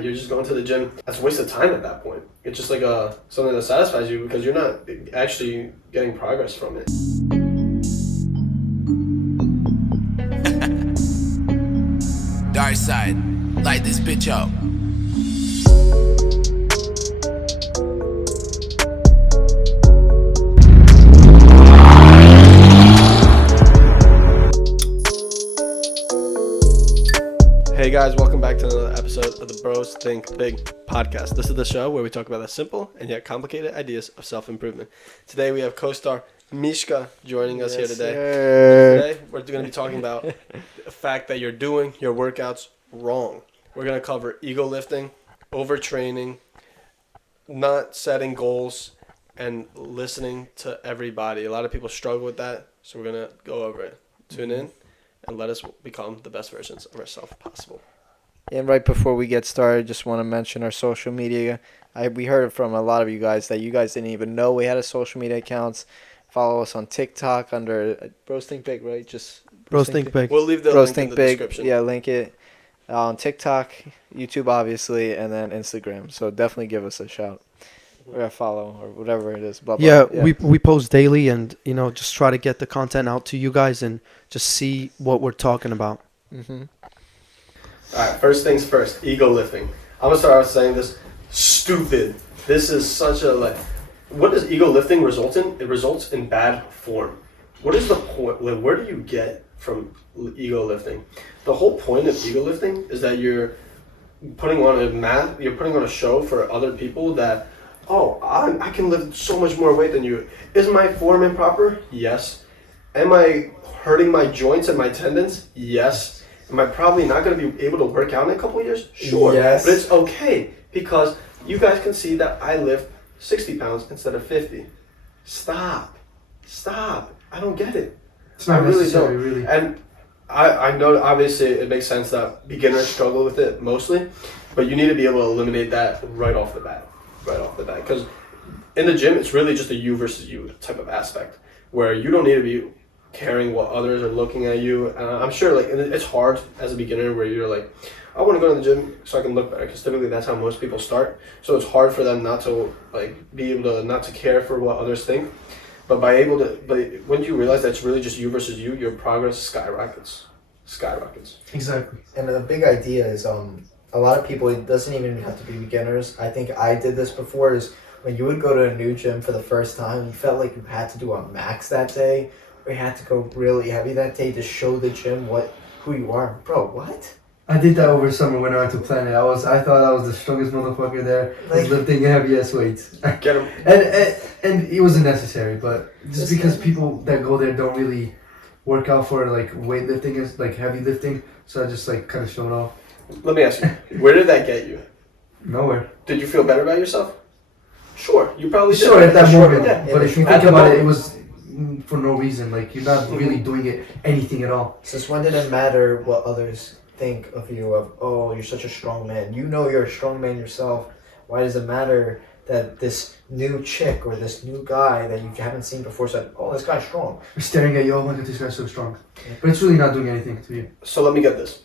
You're just going to the gym. That's a waste of time at that point. It's just like something that satisfies you because you're not actually getting progress from it. Dark side, light this bitch up. Hey guys, welcome back to another episode of the Bros Think Big podcast. This is the show where we talk about the simple and yet complicated ideas of self-improvement. Today we have co-star Mishka joining us here today. Today we're going to be talking about the fact that you're doing your workouts wrong. We're going to cover ego lifting, overtraining, not setting goals, and listening to everybody. A lot of people struggle with that, so we're going to go over it. Tune in and let us become the best versions of ourselves possible. And right before we get started, just want to mention our social media. We heard from a lot of you guys that you guys didn't even know we had a social media accounts. Follow us on TikTok under BrosThinkBig, right? Just BrosThinkBig. We'll leave the link in the description. Yeah, link it on TikTok, YouTube, obviously, and then Instagram. So definitely give us a shout or a follow or whatever it is. Blah, blah. Yeah, we post daily and, just try to get the content out to you guys and just see what we're talking about. Mm-hmm. All right, first things first, ego lifting. I'm going to start out saying this. Stupid. This is such a, what does ego lifting result in? It results in bad form. What is the point? Where do you get from ego lifting? The whole point of ego lifting is that you're putting on a show for other people that, oh, I can lift so much more weight than you. Is my form improper? Yes. Am I hurting my joints and my tendons? Yes. Am I probably not going to be able to work out in a couple of years? Sure. Yes. But it's okay because you guys can see that I lift 60 pounds instead of 50. Stop. I don't get it. It's not I really necessary, don't. really. And I know obviously it makes sense that beginners struggle with it mostly, but you need to be able to eliminate that right off the bat. Because in the gym, it's really just a you versus you type of aspect where you don't need to be caring what others are looking at you. I'm sure it's hard as a beginner where you're like, I want to go to the gym so I can look better, because typically that's how most people start. So it's hard for them not to be able to not to care for what others think. But when you realize that it's really just you versus you, your progress skyrockets. Exactly. And the big idea is a lot of people, it doesn't even have to be beginners. I think I did this before, is when you would go to a new gym for the first time, you felt like you had to do a max that day, or you had to go really heavy that day to show the gym who you are. Bro, what? I did that over summer when I went to Planet. I thought I was the strongest motherfucker there, lifting heavy ass weights. Get him. and it wasn't necessary, but just because people that go there don't really work out for weightlifting, is heavy lifting, so I just kind of showed off. Let me ask you, where did that get you? Nowhere. Did you feel better about yourself? Sure, you probably did. Sure, at that moment. Yeah. But if you think about it, it was for no reason. You're not really doing anything at all. Since when did it matter what others think of you, oh, you're such a strong man? You know you're a strong man yourself. Why does it matter that this new chick or this new guy that you haven't seen before said, oh, this guy's strong? You're staring at you, oh my god, this guy's so strong. But it's really not doing anything to you. So let me get this.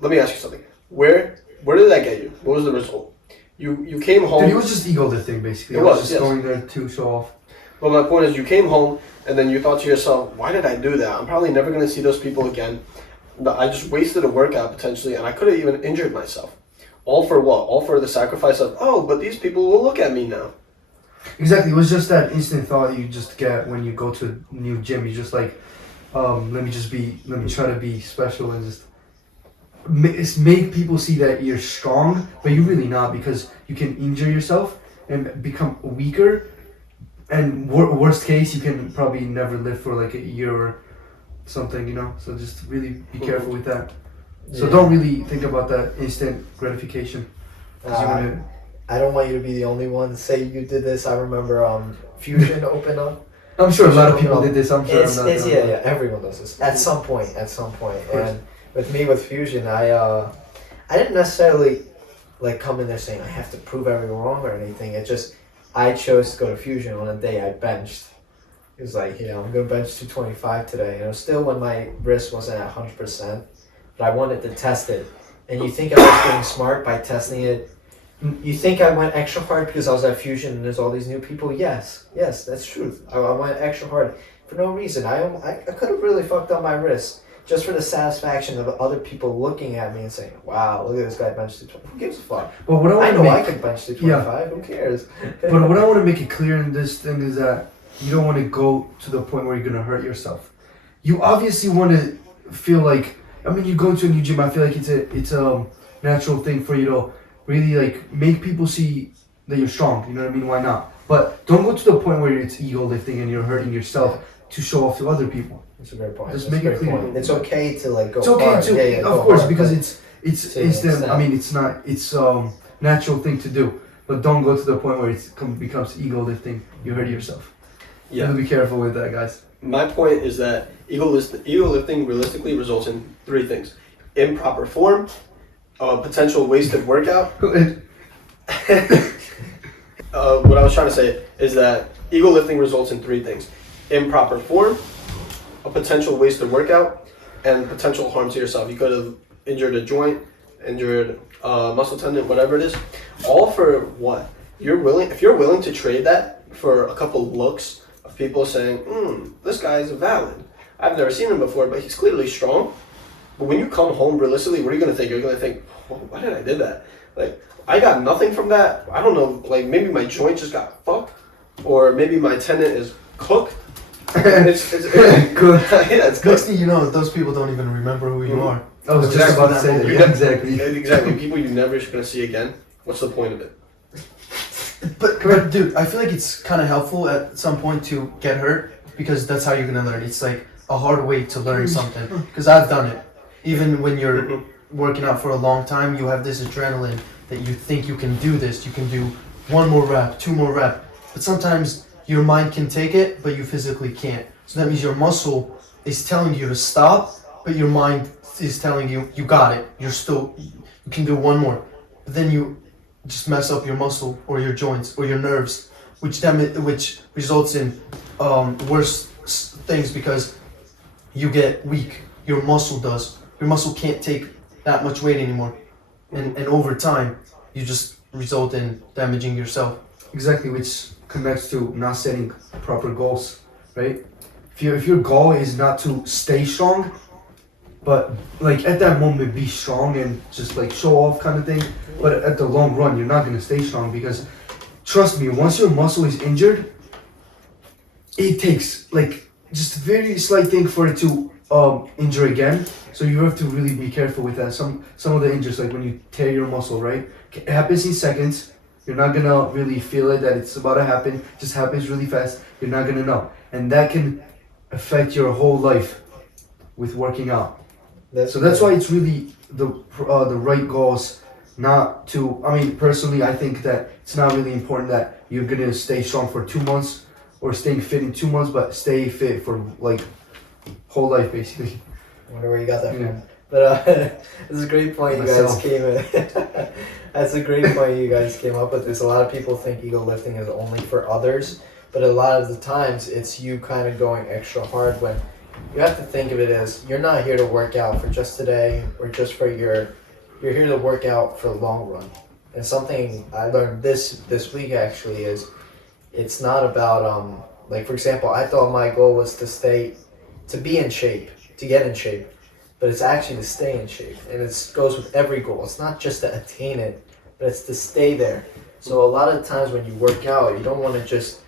Let me ask you something. Where did that get you? What was the result? You came home. Dude, it was just ego lifting, basically. It I was was just going there to show off. But my point is, you came home and then you thought to yourself, why did I do that? I'm probably never going to see those people again. I just wasted a workout potentially, and I could have even injured myself. All for what? All for the sacrifice of, oh, but these people will look at me now. Exactly. It was just that instant thought you just get when you go to a new gym. You just let me try to be special and just make people see that you're strong, but you're really not, because you can injure yourself and become weaker. And worst case, you can probably never live for a year or something, So just really be careful with that. So don't really think about that instant gratification. I don't want you to be the only one. Say you did this. I remember Fusion opened up. I'm sure a lot of people did this. I'm sure. Everyone does this at some point. And with me, with Fusion, I didn't necessarily come in there saying I have to prove everyone wrong or anything. It just, I chose to go to Fusion on a day I benched. It was I'm going to bench 225 today. Still when my wrist wasn't at 100%, but I wanted to test it. And you think I was being smart by testing it You think I went extra hard because I was at Fusion and there's all these new people? Yes, that's truth. I went extra hard for no reason. I could have really fucked up my wrist just for the satisfaction of other people looking at me and saying, "Wow, look at this guy bench 225." Who gives a fuck? But what I I know make, I could bench 225. Who cares? But what I want to make it clear in this thing is that you don't want to go to the point where you're gonna hurt yourself. You obviously want to feel like, I mean, you go to a new gym. I feel like it's a natural thing for you to really like make people see that you're strong. You know what I mean? Why not? But don't go to the point where it's ego lifting and you're hurting yourself to show off to other people. That's a great point. Just That's make a it great clear. point. It's okay to like go It's okay hard. to, Yeah, of go course, hard, because but it's to an extent. I mean, it's not. It's natural thing to do. But don't go to the point where it becomes ego lifting. You hurt yourself. You Yeah. have to be careful with that, guys. My point is that ego lifting realistically results in three things: improper form, potential wasted workout. What I was trying to say is that ego lifting results in three things: improper form, a potential wasted workout, and potential harm to yourself. You could have injured a joint, injured a muscle tendon, whatever it is. All for what? If you're willing to trade that for a couple looks of people saying, this guy is valid. I've never seen him before, but he's clearly strong. But when you come home, realistically, what are you going to think? You're going to think, why did I do that? Like, I got nothing from that. I don't know, like maybe my joint just got fucked, or maybe my tendon is cooked. It's Good. Yeah, it's Next cooked. thing you know, those people don't even remember who you are. I was just Exactly. about to say that. Yeah. Exactly. Exactly. People you're never going to see again. What's the point of it? But dude, I feel like it's kind of helpful at some point to get hurt because that's how you're gonna learn. It's like a hard way to learn something. Because I've done it. Even when you're working out for a long time, you have this adrenaline that you think you can do this. You can do one more rep, two more rep. But sometimes your mind can take it, but you physically can't. So that means your muscle is telling you to stop, but your mind is telling you, you got it. You can do one more. But then you just mess up your muscle or your joints or your nerves, which results in worse things because you get weak. Your muscle does. Your muscle can't take that much weight anymore, and over time, you just result in damaging yourself. Exactly, which connects to not setting proper goals, right? If your goal is not to stay strong, but like at that moment be strong and just like show off kind of thing, but at the long run you're not gonna stay strong because trust me, once your muscle is injured, it takes like just a very slight thing for it to injure again. So you have to really be careful with that. Some of the injuries, like when you tear your muscle, right? It happens in seconds. You're not gonna really feel it that it's about to happen. It just happens really fast. You're not gonna know, and that can affect your whole life with working out. So that's why it's really the right goals. Not to. I mean, personally, I think that it's not really important that you're gonna stay strong for 2 months or staying fit in 2 months, but stay fit for like whole life basically. I wonder where you got that Yeah. from. But this is a great point you guys Myself. came in. That's a great point you guys came up with. This a lot of people think ego lifting is only for others, but a lot of the times it's you kind of going extra hard when you have to think of it as you're not here to work out for just today or just for you're here to work out for the long run. And something I learned this week actually is it's not about like for example, I thought my goal was to be in shape, to get in shape. But it's actually to stay in shape, and it goes with every goal. It's not just to attain it, but it's to stay there. So a lot of times when you work out, you don't want to just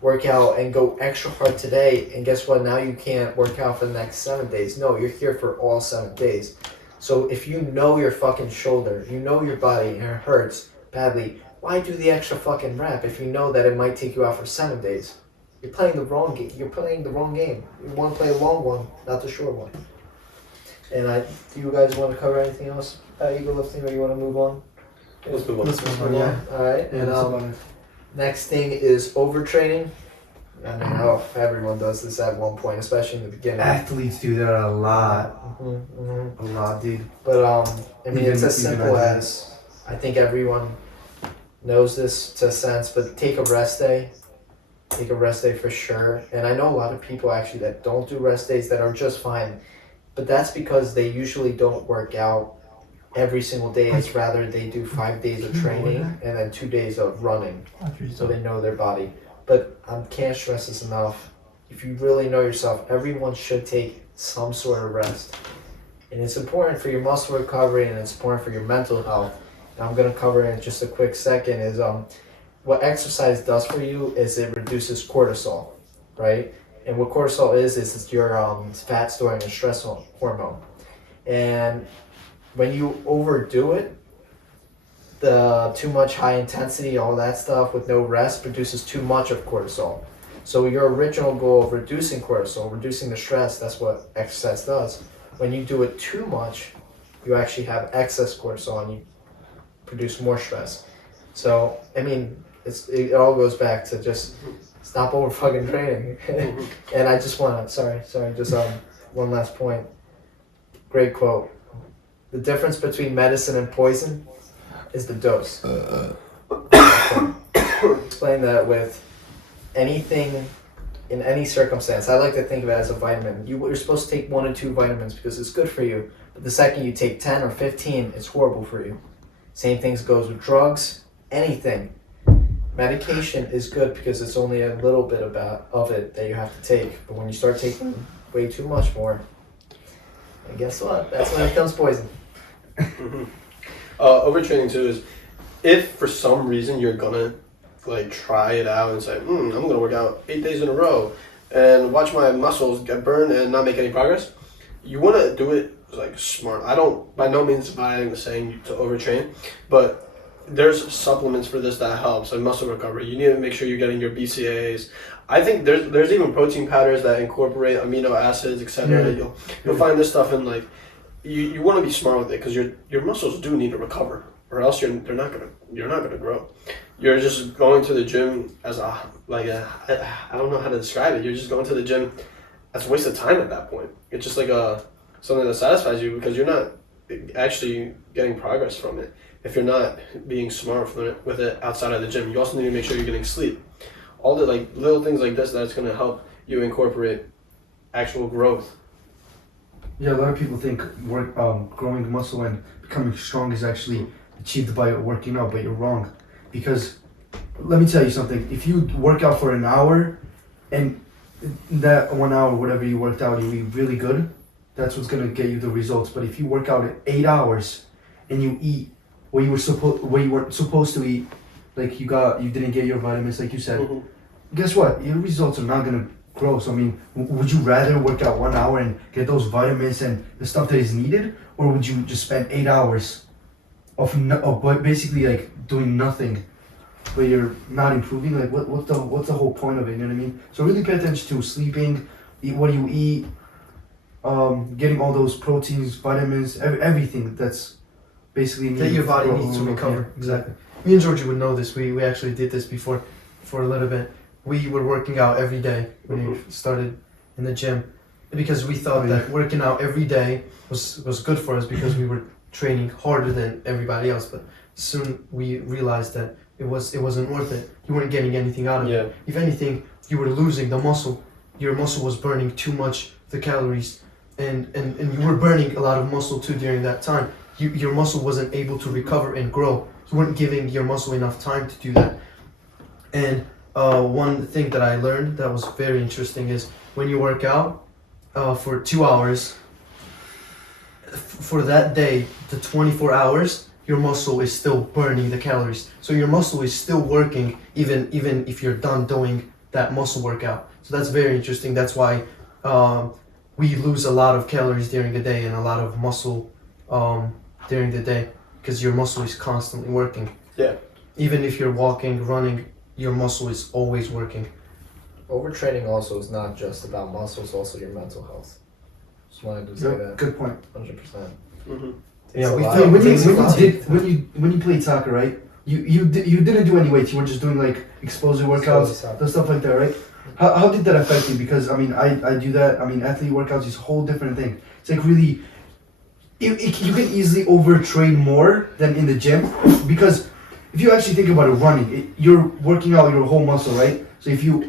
work out and go extra hard today, and guess what? Now you can't work out for the next 7 days. No, you're here for all 7 days. So if you know your fucking shoulder, you know your body, and it hurts badly, why do the extra fucking rep if you know that it might take you out for 7 days? You're playing the wrong game. You're playing the wrong game. You want to play a long one, not the short one. And do you guys want to cover anything else about ego lifting, or you want to move on? Let's move on. Let's move on, yeah. All right. Yeah, And that's about it. next thing is overtraining. I mean, everyone does this at one point, especially in the beginning. Athletes do that a lot. Mm-hmm. A lot, dude. But I mean, it's as Even simple athletes. as I think everyone knows this to a sense, but take a rest day. Take a rest day for sure. And I know a lot of people actually that don't do rest days that are just fine. But that's because they usually don't work out every single day. It's rather they do 5 days of training and then 2 days of running, so they know their body. But I can't stress this enough. If you really know yourself, everyone should take some sort of rest. And it's important for your muscle recovery and it's important for your mental health. And I'm going to cover in just a quick second is what exercise does for you is it reduces cortisol, right? And what cortisol is it's your fat storing and stress hormone. And when you overdo it, the too much high intensity, all that stuff with no rest produces too much of cortisol. So your original goal of reducing cortisol, reducing the stress, that's what exercise does. When you do it too much, you actually have excess cortisol and you produce more stress. So, I mean, it all goes back to just stop over fucking training. And I just want to, just one last point. Great quote. The difference between medicine and poison is the dose. Explain that with anything in any circumstance. I like to think of it as a vitamin. You're supposed to take 1 or 2 vitamins because it's good for you. But the second you take 10 or 15, it's horrible for you. Same things goes with drugs, anything. Medication is good because it's only a little bit of it that you have to take. But when you start taking way too much more, and guess what? That's when it becomes poison. Overtraining too is if for some reason you're gonna like try it out and say, I'm gonna work out 8 days in a row and watch my muscles get burned and not make any progress, you wanna do it like smart. I don't by no means am I saying to overtrain, but there's supplements for this that helps like muscle recovery. You need to make sure you're getting your BCAAs. I think there's even protein powders that incorporate amino acids, etc. You'll find this stuff in like you want to be smart with it because your muscles do need to recover, or else you're not gonna grow. You're just going to the gym as I don't know how to describe it. You're just going to the gym. That's a waste of time at that point. It's just like something that satisfies you because you're not actually getting progress from it. If you're not being smart with it outside of the gym, you also need to make sure you're getting sleep. All the like little things like this that's gonna help you incorporate actual growth. Yeah, a lot of people think growing muscle and becoming strong is actually achieved by working out, but you're wrong. Because let me tell you something. If you work out for an hour, and that 1 hour, whatever you worked out, you eat really good, that's what's gonna get you the results. But if you work out at 8 hours and you eat what you weren't supposed to eat, like you didn't get your vitamins, like you said, guess what? Your results are not gonna grow. So I mean, would you rather work out 1 hour and get those vitamins and the stuff that is needed, or would you just spend 8 hours of basically like doing nothing, but you're not improving? Like what's the whole point of it? You know what I mean? So really pay attention to sleeping, eat what you eat, getting all those proteins, vitamins, everything that's basically that your body needs to recover. Yeah, exactly. Me and Georgie would know this. We actually did this before for a little bit. We were working out every day when we started in the gym because we thought that working out every day was good for us because we were training harder than everybody else. But soon we realized that it wasn't worth it. You weren't getting anything out of it. If anything, you were losing the muscle. Your muscle was burning too much of the calories, and you were burning a lot of muscle too during that time. Your muscle wasn't able to recover and grow. You weren't giving your muscle enough time to do that. And one thing that I learned that was very interesting is when you work out for 2 hours, for that day, the 24 hours, your muscle is still burning the calories. So your muscle is still working even if you're done doing that muscle workout. So that's very interesting. That's why we lose a lot of calories during the day and a lot of muscle during the day because your muscle is constantly working. Yeah. Even if you're walking, running, your muscle is always working. Overtraining also is not just about muscle, it's also your mental health. Just wanted to say that. Good point. 100%. Yeah, we feel when you played soccer, right? You didn't do any weights. You were just doing like explosive workouts, the stuff like that, right? How did that affect you? Because I mean, I do that. I mean, athlete workouts is a whole different thing. It's like really, you can easily overtrain more than in the gym because if you actually think about it, running, you're working out your whole muscle, right? So if you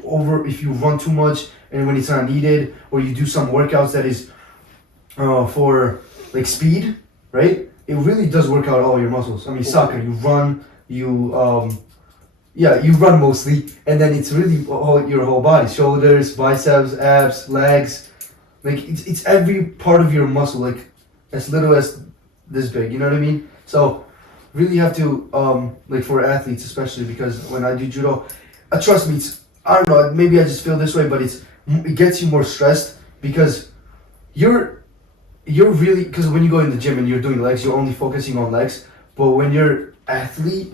run too much and when it's not needed, or you do some workouts that is for like speed, right? it really does work out all your muscles. I mean, soccer, you run, you run mostly, and then it's really your whole body, shoulders, biceps, abs, legs, like it's every part of your muscle, like as little as this big, you know what I mean? So really have to, like for athletes especially, because when I do judo, trust me, I don't know, maybe I just feel this way, but it gets you more stressed because you're really, because when you go in the gym and you're doing legs, you're only focusing on legs, but when you're athlete,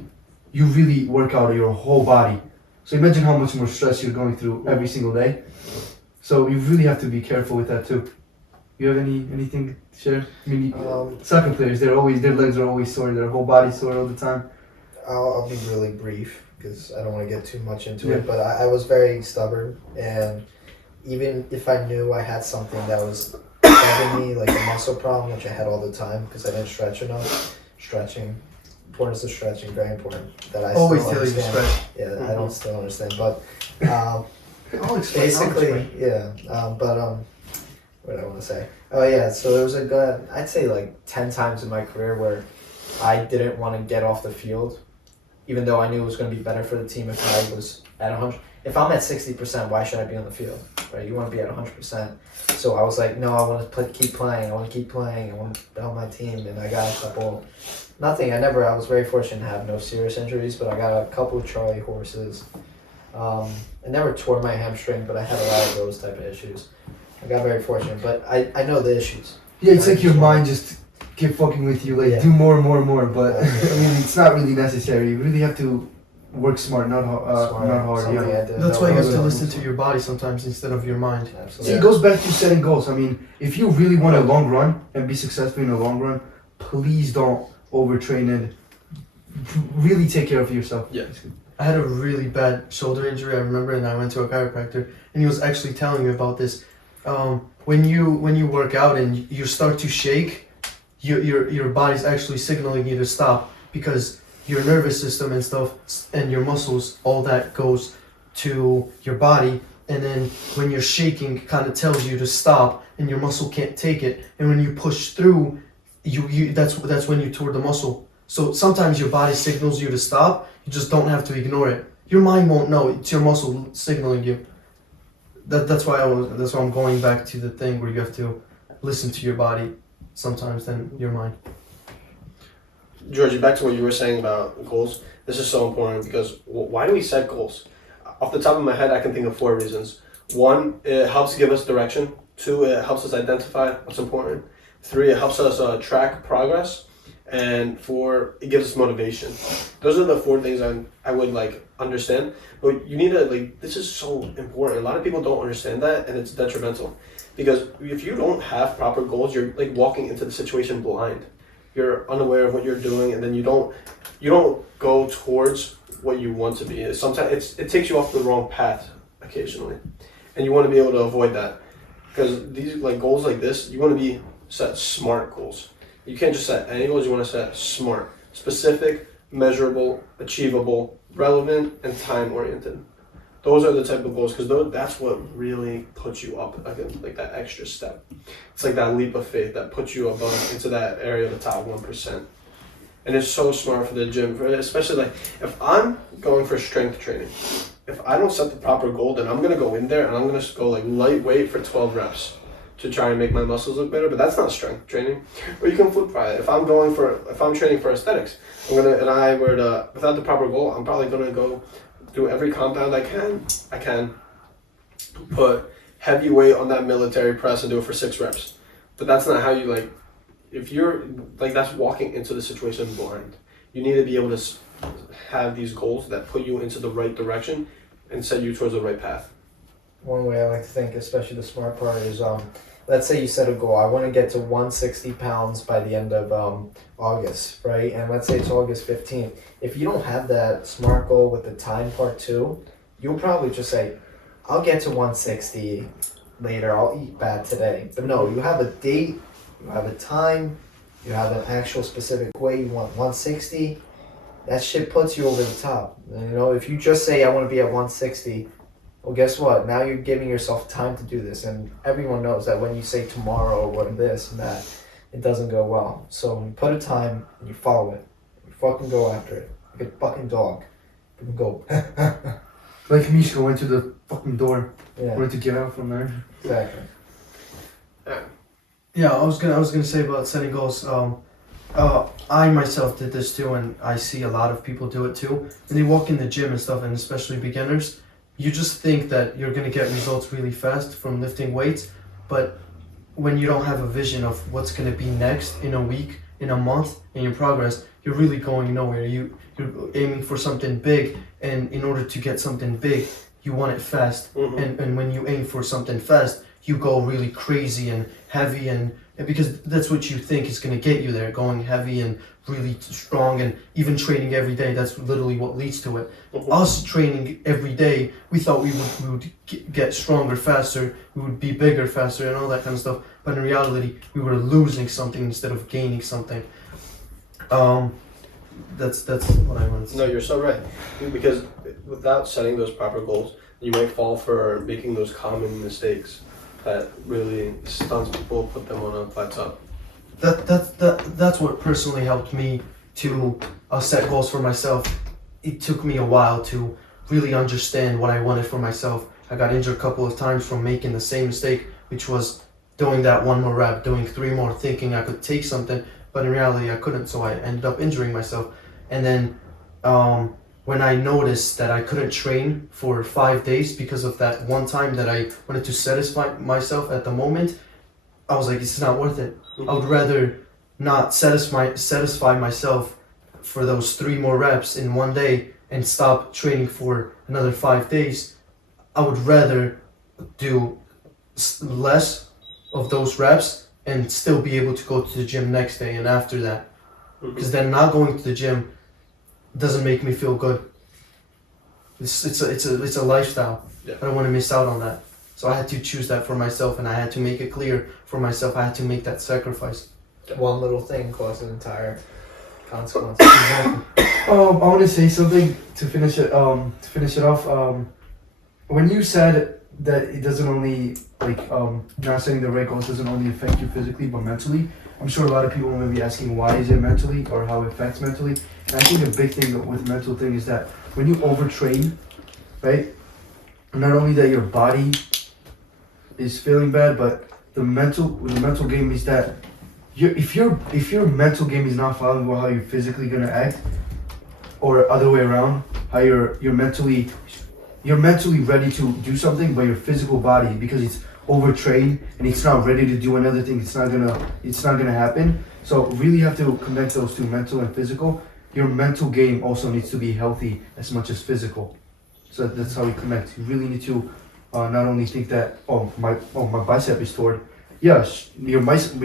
you really work out your whole body. So imagine how much more stress you're going through every single day. So you really have to be careful with that too. You have anything to share? I mean, soccer players, their legs are always sore, their whole body's sore all the time. I'll be really brief because I don't want to get too much into it. But I was very stubborn, and even if I knew I had something that was giving me like a muscle problem, which I had all the time because I didn't stretch enough. Stretching, importance of stretching, very important. That I Always still tell you to understand. stretch. Yeah, I don't still understand, but I'll explain. basically, yeah. What did I want to say? Oh yeah, so there was a good, I'd say like 10 times in my career where I didn't want to get off the field, even though I knew it was going to be better for the team if I was at 100. If I'm at 60%, why should I be on the field? Right? You want to be at 100%. So I was like, no, I want to keep playing. I want to keep playing. I want to help my team. And I got a couple, I was very fortunate to have no serious injuries, but I got a couple of Charlie horses. I never tore my hamstring, but I had a lot of those type of issues. I got very fortunate, but I know the issues. Yeah, it's like your mind just keep fucking with you, like do more and more and more. But I mean, it's not really necessary. You really have to work smart, not hard. Yeah. That's why you have to listen to your body sometimes instead of your mind. Absolutely. See, it goes back to setting goals. I mean, if you really want a long run and be successful in the long run, please don't overtrain and really take care of yourself. Yeah. I had a really bad shoulder injury, I remember, and I went to a chiropractor, and he was actually telling me about this. When you work out and you start to shake, your body's actually signaling you to stop because your nervous system and stuff and your muscles, all that goes to your body, and then when you're shaking, it kind of tells you to stop, and your muscle can't take it, and when you push through, that's when you tore the muscle. So sometimes your body signals you to stop, you just don't have to ignore it. Your mind won't know, it's your muscle signaling you. That's why I'm going back to the thing where you have to listen to your body sometimes than your mind. Georgie, back to what you were saying about goals. This is so important because why do we set goals? Off the top of my head, I can think of 4 reasons. 1, it helps give us direction. 2, it helps us identify what's important. 3, it helps us track progress. And 4, it gives us motivation. Those are the 4 things I would like understand. But you need to this is so important. A lot of people don't understand that, and it's detrimental. Because if you don't have proper goals, you're like walking into the situation blind. You're unaware of what you're doing, and then you don't go towards what you want to be. Sometimes it takes you off the wrong path occasionally, and you want to be able to avoid that. Because these goals like this, you want to be set smart goals. You can't just set any goals. You want to set smart, specific, measurable, achievable, relevant, and time oriented. Those are the type of goals because that's what really puts you up like that extra step. It's like that leap of faith that puts you above into that area of the top 1%. And it's so smart for the gym, especially if I'm going for strength training. If I don't set the proper goal, then I'm gonna go in there and I'm gonna go lightweight for 12 reps to try and make my muscles look better. But that's not strength training. Or you can flip by it. If I'm training for aesthetics, without the proper goal, I'm probably gonna go do every compound I can put heavy weight on that military press and do it for 6 reps. But that's not how you if you're that's walking into the situation blind. You need to be able to have these goals that put you into the right direction and set you towards the right path. One way I like to think, especially the smart part, is let's say you set a goal. I want to get to 160 pounds by the end of August, right? And let's say it's August 15th. If you don't have that smart goal with the time part too, you'll probably just say, I'll get to 160 later. I'll eat bad today. But no, you have a date, you have a time, you have an actual specific way you want 160. That shit puts you over the top. And, if you just say, I want to be at 160, well, guess what? Now you're giving yourself time to do this, and everyone knows that when you say tomorrow or this and that, it doesn't go well. So when you put a time and you follow it, you fucking go after it. Like a fucking dog. You can go. Like Mishka went to the fucking door, Yeah, wanted to get out from there. exactly. Yeah, I was gonna say about setting goals. I myself did this too, and I see a lot of people do it too. When they walk in the gym and stuff, and especially beginners, you just think that you're gonna get results really fast from lifting weights, but when you don't have a vision of what's gonna be next in a week, in a month, in your progress, you're really going nowhere. You're aiming for something big, and in order to get something big, you want it fast. And when you aim for something fast, you go really crazy and heavy, and because that's what you think is going to get you there, going heavy and really strong, and even training every day. That's literally what leads to it. Us training every day, we thought we would get stronger faster, we would be bigger faster and all that kind of stuff, but in reality we were losing something instead of gaining something. That's what I want to say. No, you're so right. Because without setting those proper goals, you might fall for making those common mistakes that really stunts people, put them on a plateau. That's what personally helped me to set goals for myself. It took me a while to really understand what I wanted for myself. I got injured a couple of times from making the same mistake, which was doing that one more rep, doing 3 more, thinking I could take something, but in reality I couldn't, so I ended up injuring myself. And then when I noticed that I couldn't train for 5 days because of that one time that I wanted to satisfy myself at the moment, I was like, it's not worth it. I would rather not satisfy myself for those 3 more reps in one day and stop training for another 5 days. I would rather do less of those reps and still be able to go to the gym next day and after that. Because then not going to the gym doesn't make me feel good. It's a lifestyle. Yeah. I don't want to miss out on that. So I had to choose that for myself, and I had to make it clear for myself. I had to make that sacrifice. One little thing caused an entire consequence. I want to say something to finish it. To finish it off. When you said that it doesn't only not setting the right goals doesn't only affect you physically but mentally. I'm sure a lot of people may be asking why is it mentally or how it affects mentally. And I think the big thing with mental thing is that when you overtrain, right? Not only that your body is feeling bad, but the mental game is that if your mental game is not following how you're physically gonna act, or other way around, how you're mentally ready to do something, but your physical body, because it's overtrained and it's not ready to do another thing, it's not gonna happen. So really have to connect those two, mental and physical. Your mental game also needs to be healthy as much as physical. So that's how we connect. You really need to not only think that my bicep is torn. Yes, your bicep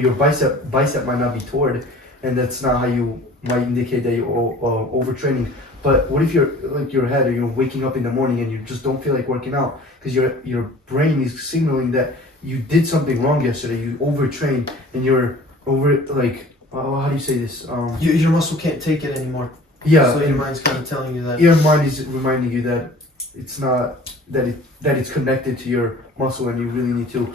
might not be torn, and that's not how you might indicate that you're overtraining. But what if you're like your head, or you're waking up in the morning and you just don't feel like working out because your brain is signaling that you did something wrong yesterday. You overtrained and you're how do you say this? Your muscle can't take it anymore. Yeah. So your mind's kind of telling you that. Your mind is reminding you that it's not that it's connected to your muscle, and you really need to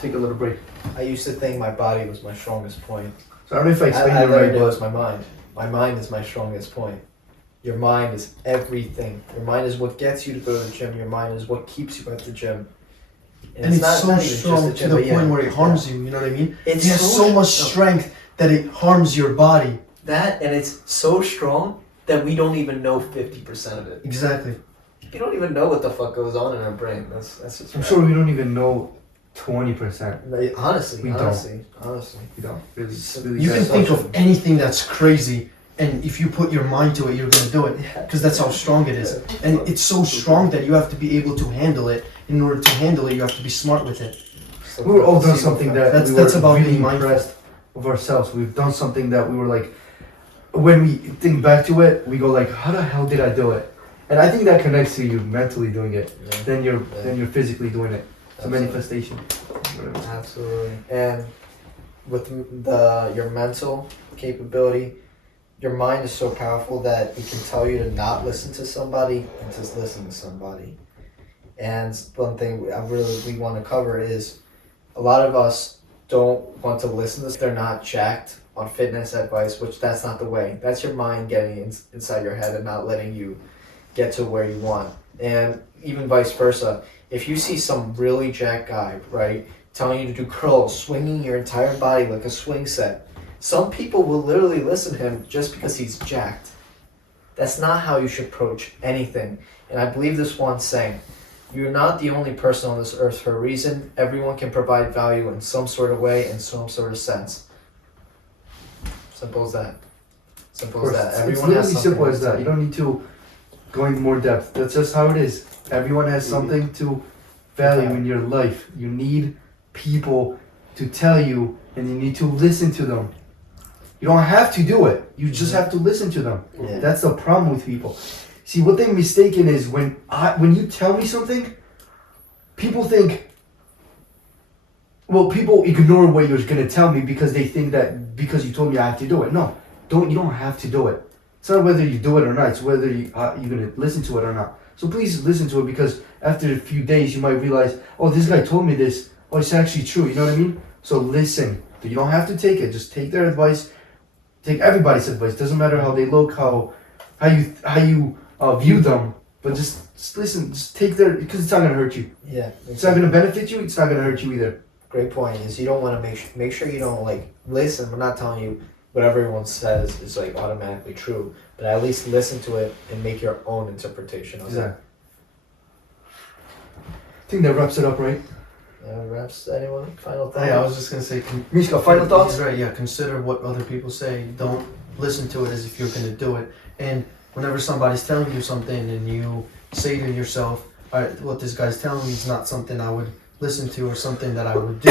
take a little break. I used to think my body was my strongest point. So I don't know if I explained I it right, learned it but was my mind. My mind is my strongest point. Your mind is everything. Your mind is what gets you to go to the gym. Your mind is what keeps you at the gym. And it's so strong to the point where it harms you, you know what I mean? It has so much strength that it harms your body. That, and it's so strong that we don't even know 50% of it. Exactly. You don't even know what the fuck goes on in our brain. That's just I'm sure we don't even know 20%. Honestly, We honestly. You know, really. You can think of anything that's crazy, and if you put your mind to it, you're gonna do it, because that's how strong it is. And it's so strong that you have to be able to handle it. In order to handle it, you have to be smart with it. We were all done something that That's we were about really being mindful. impressed of ourselves. We've done something that we were like, when we think back to it, we go like, how the hell did I do it? And I think that connects to you mentally doing it. Yeah. Then you're physically doing it. It's a manifestation. Absolutely. And with your mental capability, your mind is so powerful that it can tell you to not listen to somebody and just listen to somebody. And one thing we want to cover is a lot of us don't want to listen to this, they're not jacked on fitness advice, which that's not the way. That's your mind getting inside your head and not letting you get to where you want. And even vice versa. If you see some really jacked guy, right, telling you to do curls, swinging your entire body like a swing set, some people will literally listen to him just because he's jacked. That's not how you should approach anything. And I believe this one saying, you're not the only person on this earth for a reason. Everyone can provide value in some sort of way, in some sort of sense. Simple as that. Simple as that. It's Everyone literally has something simple as to that. tell You don't need to go into more depth. That's just how it is. Everyone has something to value in your life. You need people to tell you, and you need to listen to them. You don't have to do it. You just have to listen to them. Yeah. That's the problem with people. See, what they're mistaken is when you tell me something, people think, well, people ignore what you're gonna tell me because they think that because you told me I have to do it. No, you don't have to do it. It's not whether you do it or not. It's whether you're gonna listen to it or not. So please listen to it, because after a few days you might realize, oh, this guy told me this. Oh, it's actually true. You know what I mean? So listen. You don't have to take it. Just take their advice. Take everybody's advice. Doesn't matter how they look, how you view them, but just listen. Just take their, because it's not gonna hurt you. Yeah. It's not gonna benefit you. It's not gonna hurt you either. Great point is you don't want to make sure you don't like listen. We're not telling you what everyone says is like automatically true, but at least listen to it and make your own interpretation of it. Exactly. I think that wraps it up, right? Wraps. Anyone? Final thoughts? Hey, I was just gonna say, Mishka, final thoughts? He's right, yeah. Consider what other people say. Don't listen to it as if you're gonna do it. And whenever somebody's telling you something and you say to yourself, all right, what this guy's telling me is not something I would listen to or something that I would do,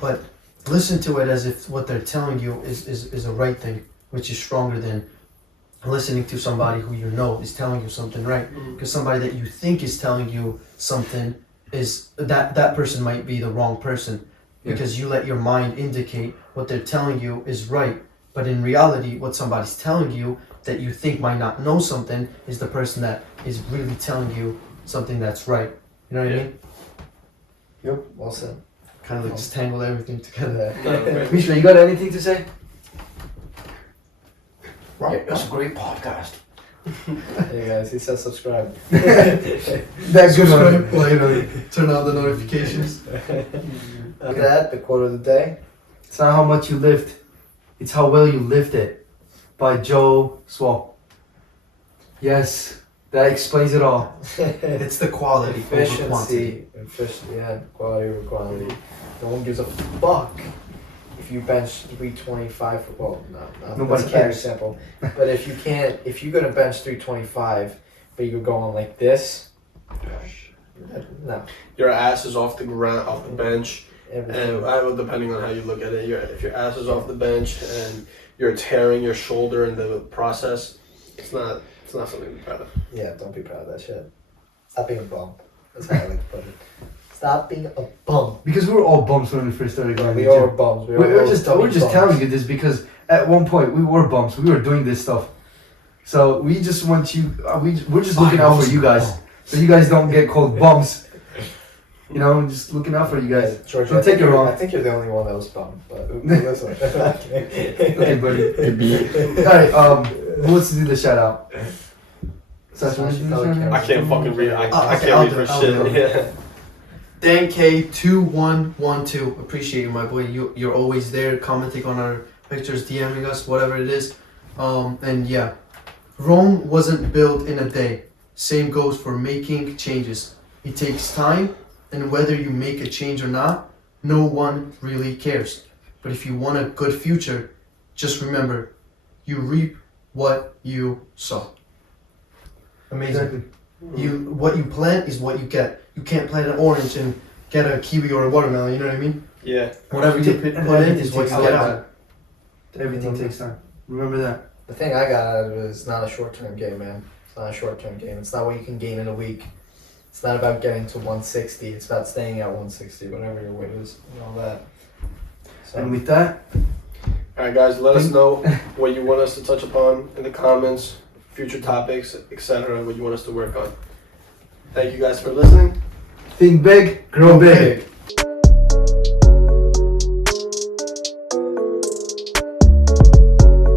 but listen to it as if what they're telling you is a right thing, which is stronger than listening to somebody who you know is telling you something right. Because somebody that you think is telling you something is that person might be the wrong person, because you let your mind indicate what they're telling you is right, but in reality what somebody's telling you that you think might not know something is the person that is really telling you something that's right. You know what I mean? Yep. Well said. Kind of like just tangle everything together. Mishka, you got anything to say? Right. That's a great podcast. Hey guys, he says subscribe. That's good Subscribe, one. turn on the notifications. With that, the quote of the day. It's not how much you lift, it's how well you lift it. By Joe Swall. Yes, that explains it all. It's the quality over quantity. Efficiency, yeah, quality over quantity. No one gives a fuck if you bench 325. Well, no, Nobody that's a bad cares. example. But if you're gonna bench 325, but you're going like this, no. Your ass is off the ground, off the bench, Everything. and depending on how you look at it, if your ass is off the bench and you're tearing your shoulder in the process, it's not something to be proud of. Yeah, don't be proud of that shit. Stop being a bum. That's how I like to put it. Stop being a bum. Because we were all bums when we first started going to We the are gym. bums. We're just telling you this because at one point we were bums. We were doing this stuff. So we just want you, we're just looking out for you guys. So you guys don't get called bums. You know, just looking out for you guys. George, Don't take it wrong. I think you're the only one that was bummed, but listen. Okay, buddy. Alright, who wants to do the shout out? I can't fucking read. I I'll can't do read it, for I'll do shit. it. Yeah. Dan K2112, appreciate you, my boy. You're always there, commenting on our pictures, DMing us, whatever it is. And yeah, Rome wasn't built in a day. Same goes for making changes. It takes time, and whether you make a change or not, no one really cares. But if you want a good future, just remember, you reap what you sow. Amazing. Exactly. What you plant is what you get. You can't plant an orange and get a kiwi or a watermelon, you know what I mean? Yeah. Whatever you put in is what you get out. Everything takes time. Remember that. The thing I got out of it is it's not a short-term game, man. It's not a short-term game. It's not what you can gain in a week. It's not about getting to 160. It's about staying at 160, whatever your weight is, and all that. So, And with that, All right, guys. Let us know what you want us to touch upon in the comments, future topics, etc. What you want us to work on. Thank you guys for listening. think big, grow big.